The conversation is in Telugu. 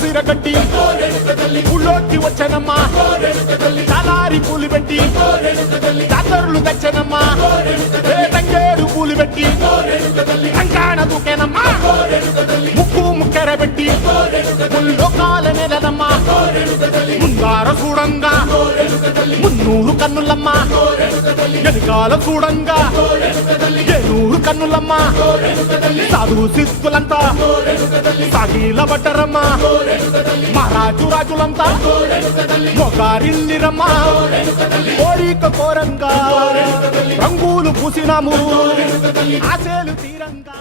సిరగట్టి ఊళ్ళోకి వచ్చనమ్మా చాలారి పూలు పెట్టి జాతరులు తెచ్చనమ్మా తంగేడు పూలు పెట్టి కంకాణ దూకేనమ్మా ముక్కు ముక్కెర పెట్టి ముల్లోకాల నెలనమ్మా ముందార చూడంగా మున్నూరు కన్నులమ్మా వెనకాల చూడంగా ఏనూరు కన్నులమ్మా సాధు శిస్తులంతా సాగిల బట్టరమ్మా మహారాజు రాజులంతా మొగారిల్లిరమ్మా కోరిక కోరంగా రంగులు పూసినాము ఆశలు తీరంగా